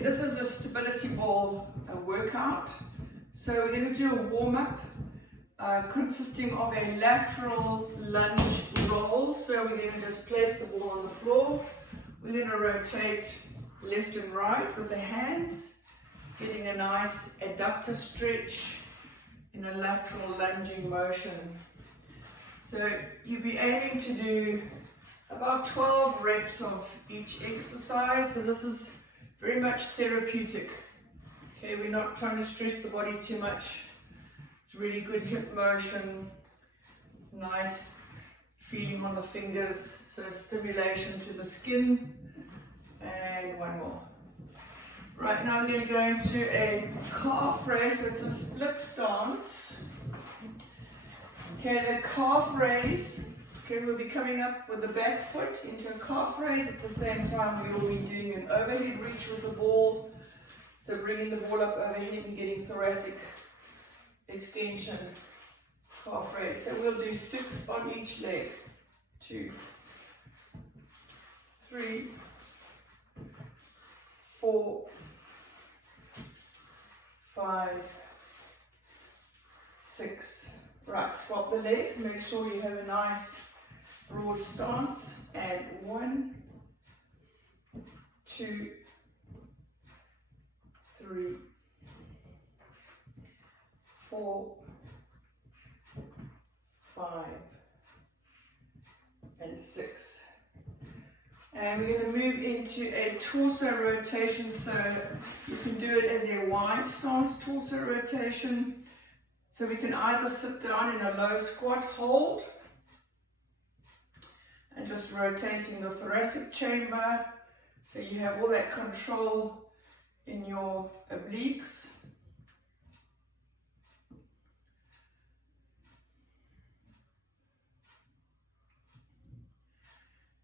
Okay, this is a stability ball workout. So we're going to do a warm-up consisting of a lateral lunge roll. So we're going to just place the ball on the floor. We're going to rotate left and right with the hands, getting a nice adductor stretch in a lateral lunging motion. So you'll be aiming to do about 12 reps of each exercise. So this is very much therapeutic. Okay, we're not trying to stress the body too much. It's really good hip motion, nice feeling on the fingers, so stimulation to the skin. And one more. Right now we're going to go into a calf raise, so it's a split stance. Okay, the calf raise, okay, we'll be coming up with the back foot into a calf raise. At the same time we will be doing an overhead reach with the ball. So bringing the ball up overhead and getting thoracic extension, calf raise. So we'll do 6 on each leg. 2, 3, 4, 5, 6. Right, swap the legs, make sure you have a nice broad stance. And 1, 2, 3, 4, 5, and 6. And we're going to move into a torso rotation, so you can do it as a wide stance torso rotation. So we can either sit down in a low squat hold and just rotating the thoracic chamber, so you have all that control in your obliques.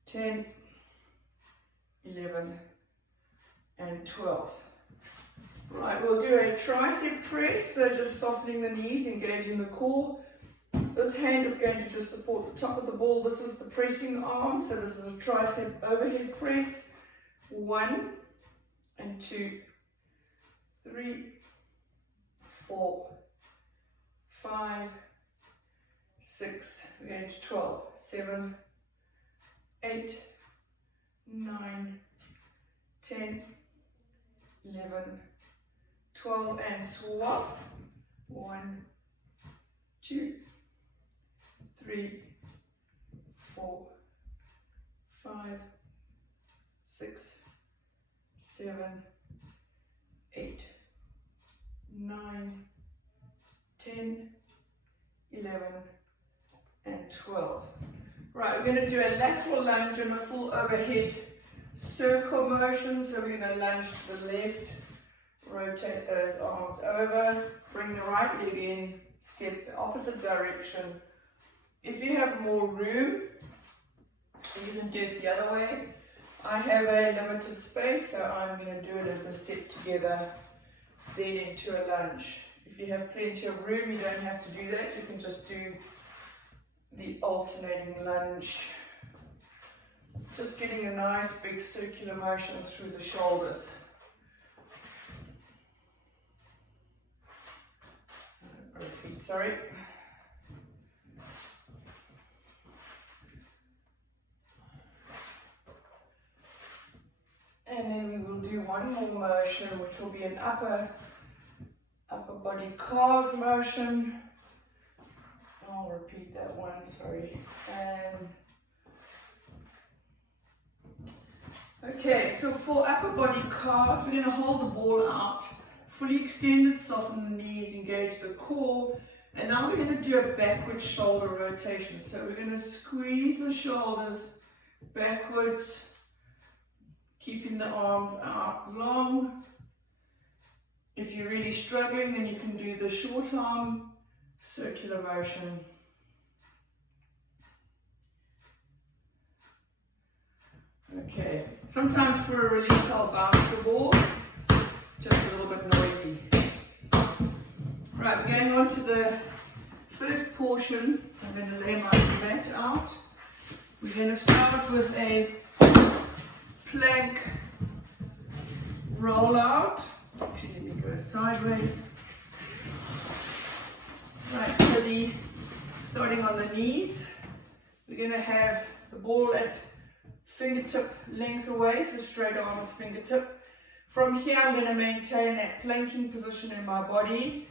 Ten, 11, and 12. Right, we'll do a tricep press, so just softening the knees, engaging the core. This hand is going to just support the top of the ball. This is the pressing arm, so this is a tricep overhead press. 1 and 2, 3, 4, 5, 6, we're going to 12, 7, 8, 9, 10, 11, 12, and swap. 1, 2, 3, 4, 5, 6, 7, 8, 9, 10, 11, and 12. Right, we're going to do a lateral lunge and a full overhead circle motion. So we're going to lunge to the left, rotate those arms over, bring the right leg in, step the opposite direction. If you have more room, you can do it the other way. I have a limited space, so I'm going to do it as a step together, then into a lunge. If you have plenty of room, you don't have to do that. You can just do the alternating lunge. Just getting a nice big circular motion through the shoulders. Repeat, sorry. And then we will do one more motion, which will be an upper body calves motion. I'll repeat that one, sorry. And okay, so for upper body calves, we're going to hold the ball out, fully extended, soften the knees, engage the core. And now we're going to do a backward shoulder rotation. So we're going to squeeze the shoulders backwards, keeping the arms out long. If you're really struggling, then you can do the short arm circular motion. Okay, sometimes for a release I'll bounce the ball, just a little bit noisy. Right, we're going on to the first portion. I'm going to lay my mat out. We're going to start with a plank roll out. Actually, let me go sideways. Right, so starting on the knees, we're going to have the ball at fingertip length away, so straight arm is fingertip. From here, I'm going to maintain that planking position in my body.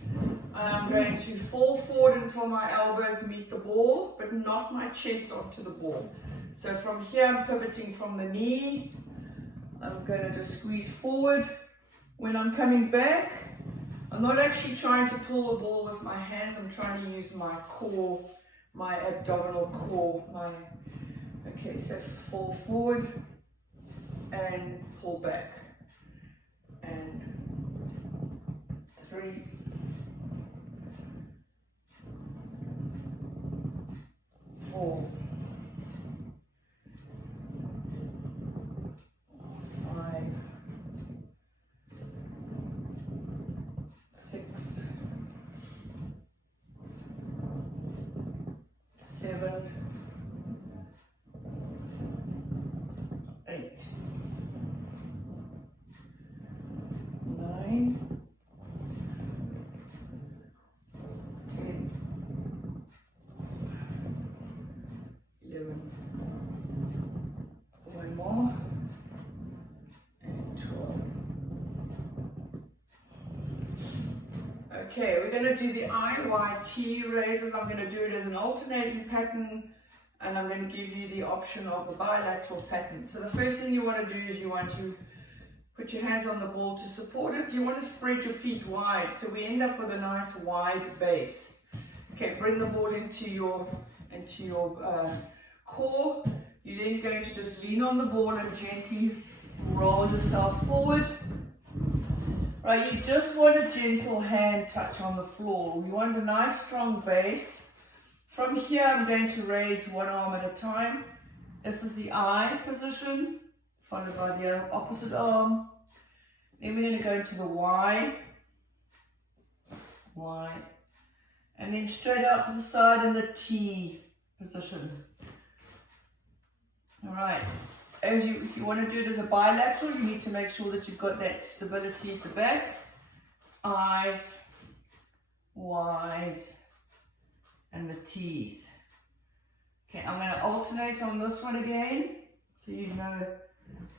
I'm going to fall forward until my elbows meet the ball, but not my chest onto the ball. So from here, I'm pivoting from the knee. I'm going to just squeeze forward. When I'm coming back, I'm not actually trying to pull the ball with my hands. I'm trying to use my core, my abdominal core. Okay, so fall forward and pull back. And 3, 4, 5, 6, 7, 8, 9, 10, 11, one more, and 12. Okay, we're going to do the IYT raises. I'm going to do it as an alternating pattern, and I'm going to give you the option of the bilateral pattern. So the first thing you want to do is you want to put your hands on the ball to support it. You want to spread your feet wide, so we end up with a nice wide base. Okay, bring the ball into your core. You're then going to just lean on the ball and gently roll yourself forward. Right, you just want a gentle hand touch on the floor. We want a nice strong base. From here, I'm going to raise one arm at a time. This is the I position, followed by the opposite arm. Then we're going to go to the Y, and then straight out to the side in the T position. All right. If you want to do it as a bilateral, you need to make sure that you've got that stability at the back. I's, Y's, and the T's. Okay, I'm going to alternate on this one again, so you know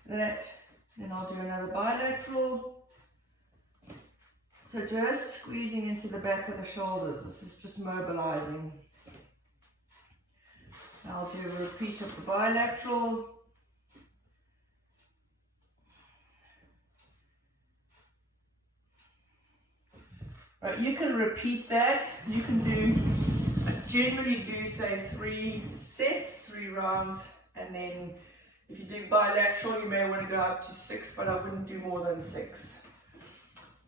that. Then I'll do another bilateral. So just squeezing into the back of the shoulders. This is just mobilizing. I'll do a repeat of the bilateral. Right, you can repeat that. You can I generally do say 3 sets, 3 rounds, and then if you do bilateral, you may want to go up to 6, but I wouldn't do more than 6.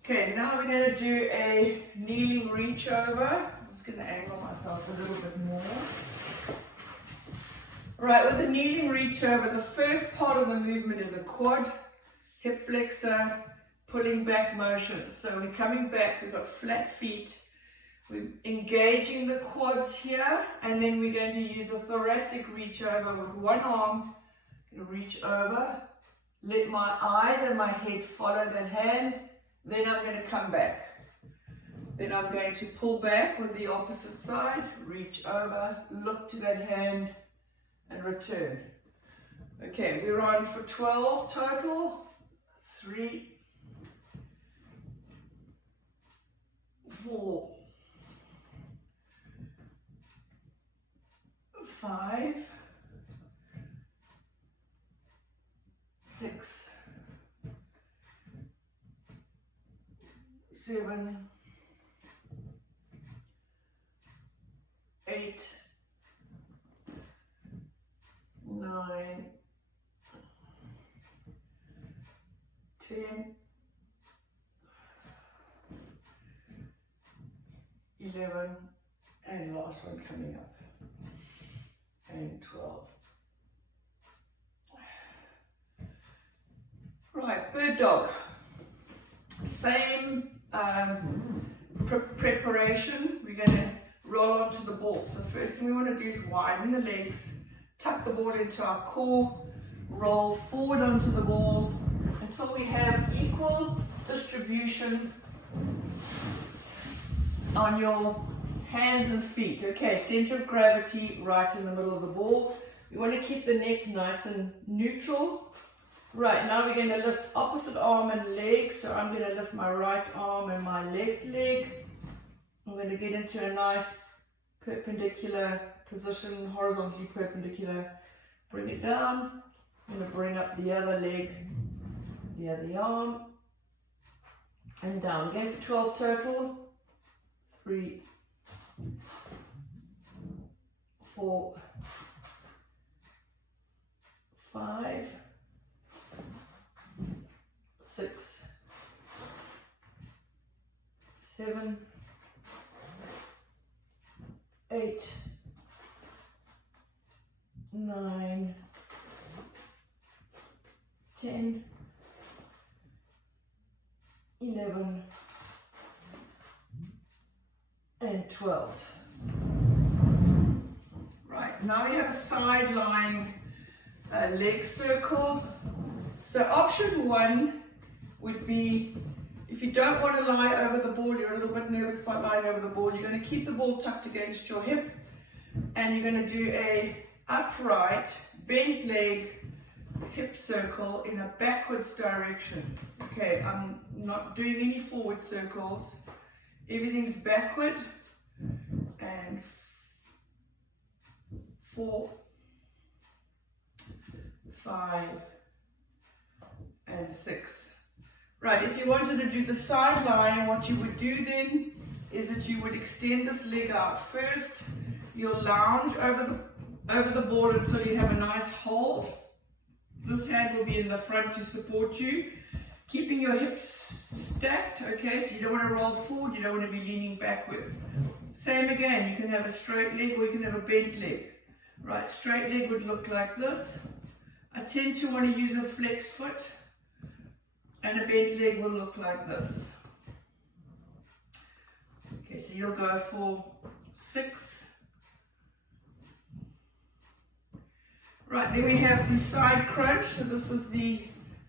Okay, now we're going to do a kneeling reach over. I'm just going to angle myself a little bit more. Right, with the kneeling reach over, the first part of the movement is a quad, hip flexor, pulling back motion. So we're coming back, we've got flat feet, we're engaging the quads here, and then we're going to use a thoracic reach over with one arm. I'm going to reach over, let my eyes and my head follow that hand, then I'm going to come back. Then I'm going to pull back with the opposite side, reach over, look to that hand, and return. Okay, we're on for 12 total. 3, 4, 5, 6, 7, 8, 9, 10, 11, and last one coming up, and 12. Right, bird dog. Same preparation. We're going to roll onto the ball. So the first thing we want to do is widen the legs, tuck the ball into our core, roll forward onto the ball, until we have equal distribution on your hands and feet. Okay, center of gravity right in the middle of the ball. We want to keep the neck nice and neutral. Right, now we're going to lift opposite arm and leg. So I'm going to lift my right arm and my left leg. I'm going to get into a nice perpendicular position, horizontally perpendicular. Bring it down. I'm going to bring up the other leg, the other arm, and down. Again for 12 total. 3, 4, 5, 6, 7, 8, 9, 10, 11, and 12. Right, now we have a side lying leg circle. So option 1 would be, if you don't want to lie over the ball, you're a little bit nervous about lying over the ball, you're going to keep the ball tucked against your hip, and you're going to do a upright, bent leg, hip circle in a backwards direction. Okay, I'm not doing any forward circles. Everything's backward, and 4, 5, and 6. Right, if you wanted to do the side lying, what you would do then is that you would extend this leg out first. You'll lounge over the ball until you have a nice hold. This hand will be in the front to support you, keeping your hips stacked, okay, so you don't want to roll forward, you don't want to be leaning backwards. Same again, you can have a straight leg or you can have a bent leg. Right, straight leg would look like this. I tend to want to use a flexed foot, and a bent leg will look like this. Okay, so you'll go for 6. Right, then we have the side crunch. So this is the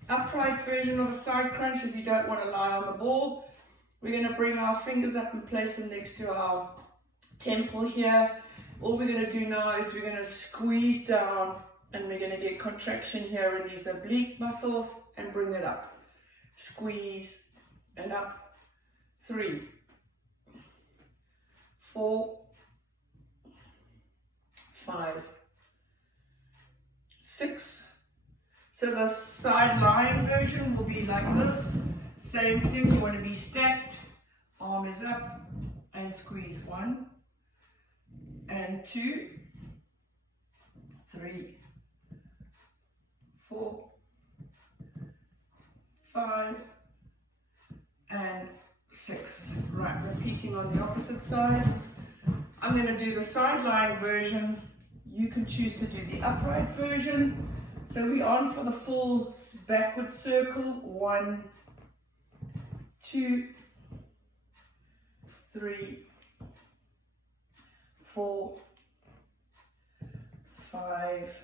upright version of a side crunch if you don't want to lie on the ball. We're going to bring our fingers up and place them next to our temple here. All we're going to do now is we're going to squeeze down, and we're going to get contraction here in these oblique muscles and bring it up. Squeeze and up. 3, 4, 5, 6. So the side lying version will be like this. Same thing, you want to be stacked. Arm is up and squeeze. 1 and 2, 3, 4, 5, and 6. Right, repeating on the opposite side. I'm going to do the side lying version. You can choose to do the upright version. So we're on for the full backward circle. 1, 2, 3, 4, 5,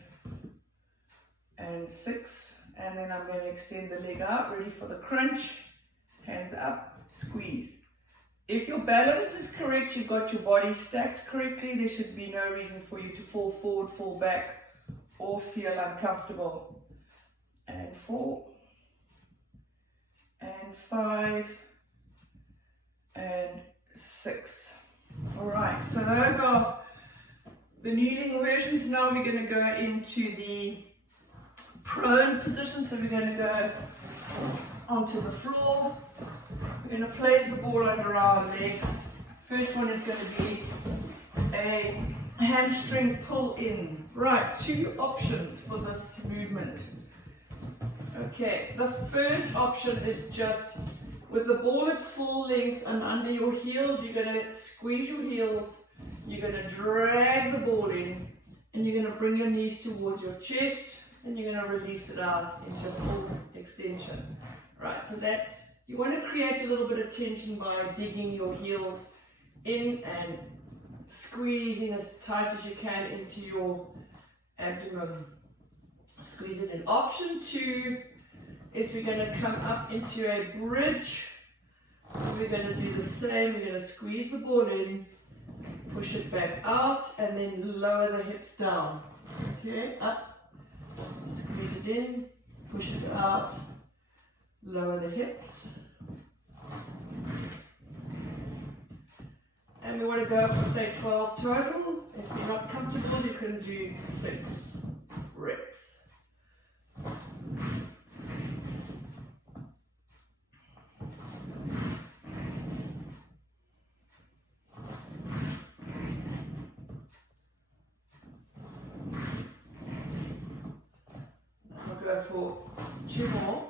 and 6. And then I'm going to extend the leg out, ready for the crunch. Hands up, squeeze. If your balance is correct, you've got your body stacked correctly, there should be no reason for you to fall forward, fall back, or feel uncomfortable. And 4, and 5, and 6. Alright, so those are the kneeling versions. Now we're going to go into the prone position. So we're going to go onto the floor. We're going to place the ball under our legs. First one is going to be a hamstring pull in. Right, 2 options for this movement. Okay, the first option is just with the ball at full length and under your heels. You're going to squeeze your heels, you're going to drag the ball in, and you're going to bring your knees towards your chest, and you're going to release it out into full extension. Right, so that's, you want to create a little bit of tension by digging your heels in and squeezing as tight as you can into your abdomen. Squeeze it in. Option 2 is we're going to come up into a bridge. We're going to do the same. We're going to squeeze the ball in, push it back out, and then lower the hips down. Okay, up, squeeze it in, push it out, lower the hips. And we want to go for, say, 12 total. If you're not comfortable, you can do 6 reps. I'll go for 2 more.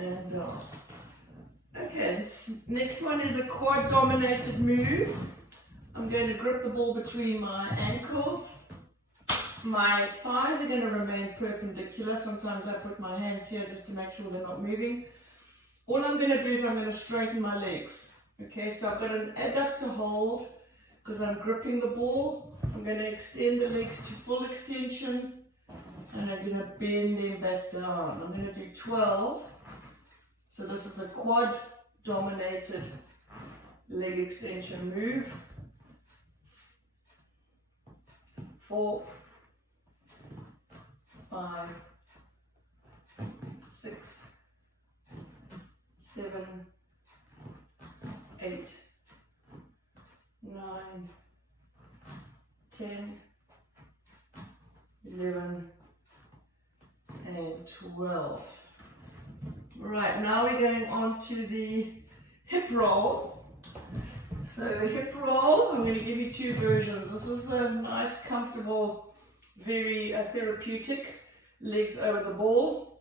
And okay, this next one is a quad dominated move. I'm going to grip the ball between my ankles. My thighs are going to remain perpendicular. Sometimes I put my hands here just to make sure they're not moving. All I'm going to do is I'm going to straighten my legs. Okay, so I've got an adductor hold because I'm gripping the ball. I'm going to extend the legs to full extension and I'm going to bend them back down. I'm going to do 12. So this is a quad dominated leg extension move. 4, 5, 6, 7, 8, 9, 10, 11, and 12. Right, now we're going on to the hip roll. So the hip roll, I'm going to give you 2 versions. This is a nice, comfortable, very therapeutic. Legs over the ball,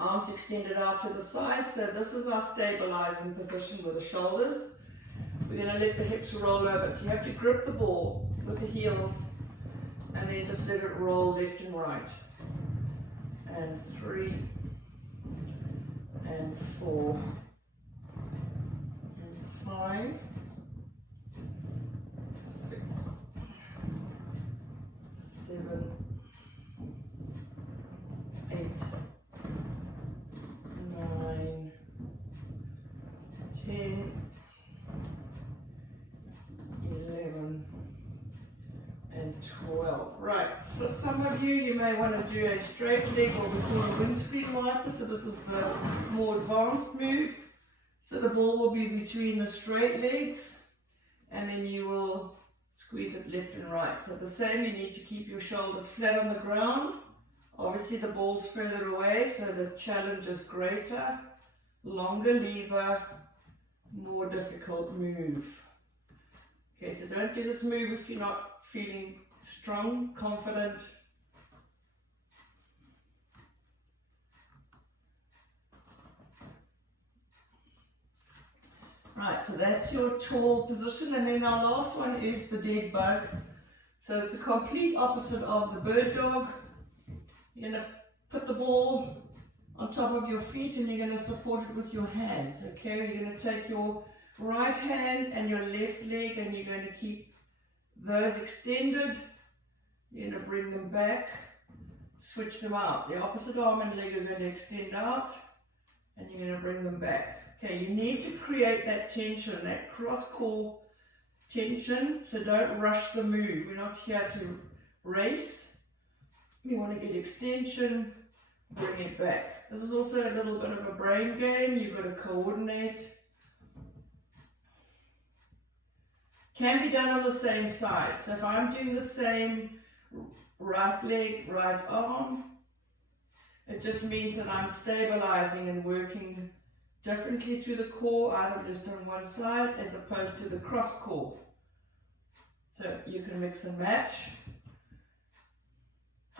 arms extended out to the side. So this is our stabilizing position with the shoulders. We're going to let the hips roll over. So you have to grip the ball with the heels and then just let it roll left and right. And 3, and 4, and 5, 6, 7, 8, 9, 10, 11, and 12. Right, for some of you, you may want to do a straight leg or we call a windscreen wiper. So this is the more advanced move. So the ball will be between the straight legs and then you will squeeze it left and right. So the same, you need to keep your shoulders flat on the ground. Obviously the ball's further away, so the challenge is greater. Longer lever, more difficult move. Okay, so don't do this move if you're not feeling strong, confident. Right, so that's your tall position, and then our last one is the dead bug. So it's a complete opposite of the bird dog. You're going to put the ball on top of your feet and you're going to support it with your hands. Okay, you're going to take your right hand and your left leg and you're going to keep those extended. You're going to bring them back, switch them out. The opposite arm and leg are going to extend out and you're going to bring them back. Okay, you need to create that tension, that cross-core tension, so don't rush the move. We're not here to race. We want to get extension, bring it back. This is also a little bit of a brain game. You've got to coordinate. Can be done on the same side. So if I'm doing the same right leg, right arm, it just means that I'm stabilizing and working differently through the core, either just on one side as opposed to the cross core. So you can mix and match.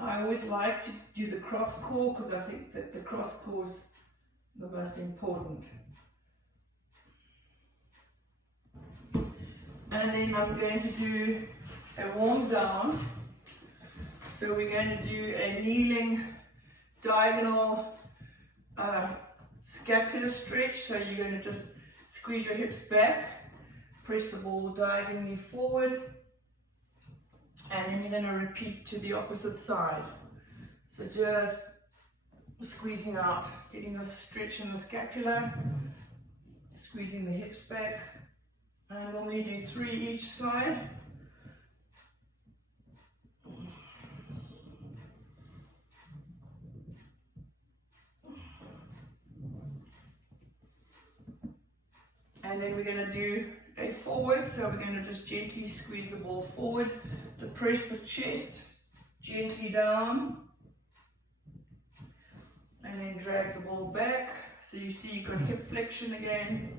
I always like to do the cross core because I think that the cross core is the most important. And then I'm going to do a warm down. So we're going to do a kneeling diagonal scapular stretch. So you're going to just squeeze your hips back, Press the ball diagonally forward. And then you're going to repeat to the opposite side. So just squeezing out, getting a stretch in the scapula, squeezing the hips back. And normally do 3 each side. And then we're going to do a forward, so we're going to just gently squeeze the ball forward to press the chest gently down, and then drag the ball back. So you see you've got hip flexion again.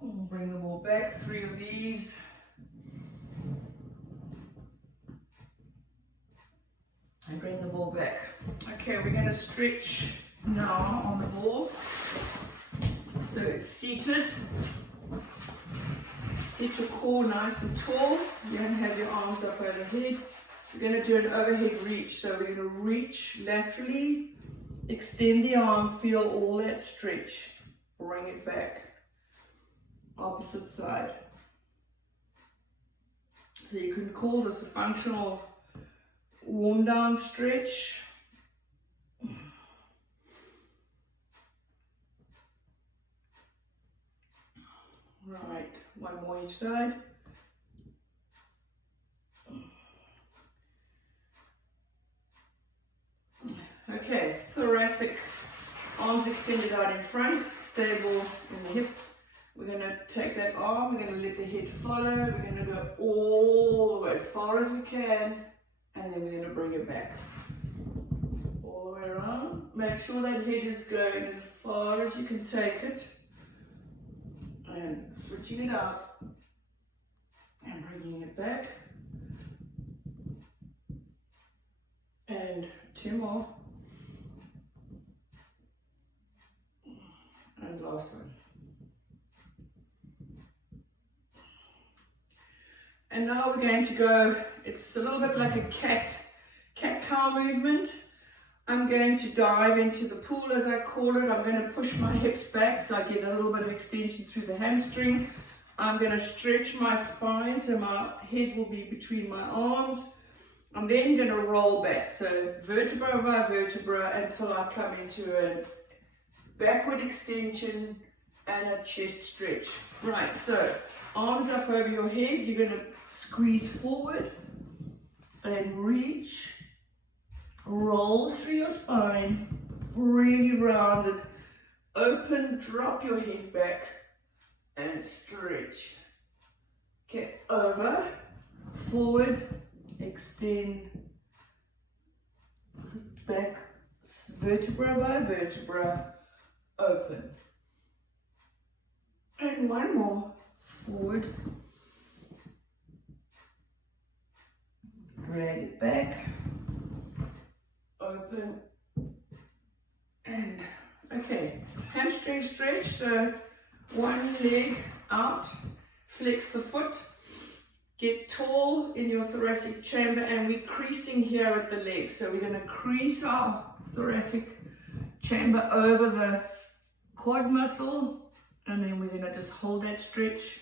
Bring the ball back, 3 of these. And bring the ball back. Okay, we're going to stretch now on the ball. So it's seated. Get your core nice and tall. You don't have your arms up overhead. We're going to do an overhead reach. So we're going to reach laterally, extend the arm, feel all that stretch. Bring it back. Opposite side. So you can call this a functional warm down stretch. Right, one more each side. Okay, thoracic, arms extended out in front, stable in the hip. We're going to take that arm, we're going to let the head follow, we're going to go all the way as far as we can, and then we're going to bring it back. All the way around. Make sure that head is going as far as you can take it. And switching it out and bringing it back, and 2 more, and last one. And now we're going to go, it's a little bit like a cat-cow movement. I'm going to dive into the pool, as I call it. I'm going to push my hips back so I get a little bit of extension through the hamstring. I'm going to stretch my spine so my head will be between my arms. I'm then going to roll back, so vertebra by vertebra, until I come into a backward extension and a chest stretch. Right, so arms up over your head. You're going to squeeze forward and reach. Roll through your spine, really rounded, open, drop your head back, and stretch. Okay, over, forward, extend, back, vertebra by vertebra, open. And one more, forward, drag it back, open, and okay, hamstring stretch. So one leg out, flex the foot, get tall in your thoracic chamber, and we're creasing here at the leg. So we're going to crease our thoracic chamber over the quad muscle, and then we're going to just hold that stretch,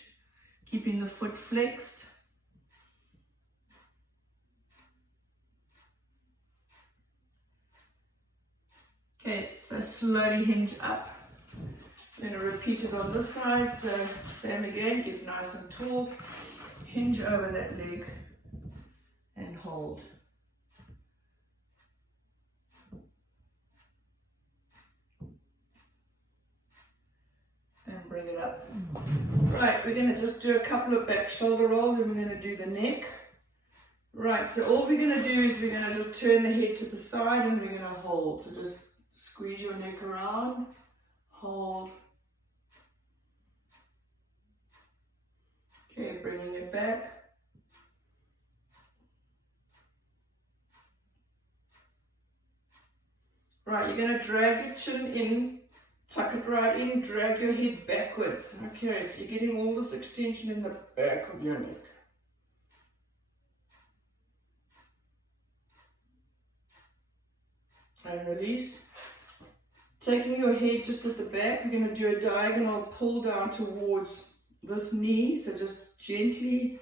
keeping the foot flexed. Okay, so slowly hinge up. I'm going to repeat it on this side. So same again, get nice and tall, hinge over that leg and hold. And bring it up. Right, we're going to just do a couple of back shoulder rolls, and we're going to do the neck. Right, so all we're going to do is we're going to just turn the head to the side, and we're going to hold. So just squeeze your neck around, hold. Okay, bringing it back. Right, you're going to drag your chin in, tuck it right in, drag your head backwards. Okay, so you're getting all this extension in the back of your neck. And release. Taking your head just at the back, we're going to do a diagonal pull down towards this knee. So just gently,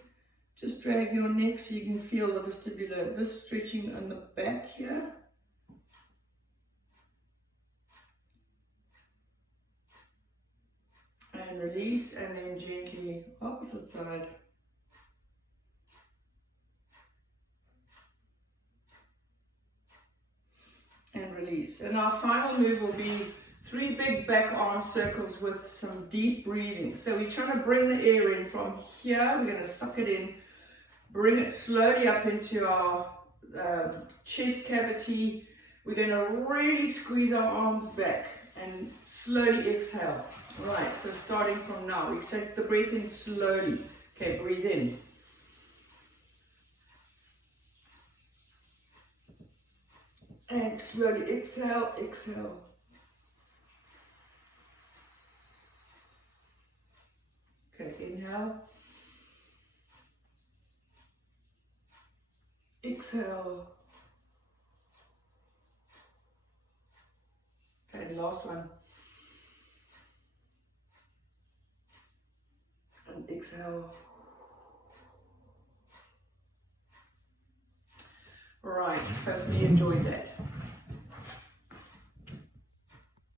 just drag your neck so you can feel the vestibular, this stretching on the back here. And release, and then gently opposite side. And release. And our final move will be 3 big back arm circles with some deep breathing. So we're trying to bring the air in from here. We're going to suck it in, bring it slowly up into our chest cavity. We're going to really squeeze our arms back and slowly exhale. All right, so starting from now, we take the breath in slowly. Okay, breathe in. And slowly exhale, exhale. Okay, inhale. Exhale. And last one. And exhale. All right, hopefully you enjoyed that.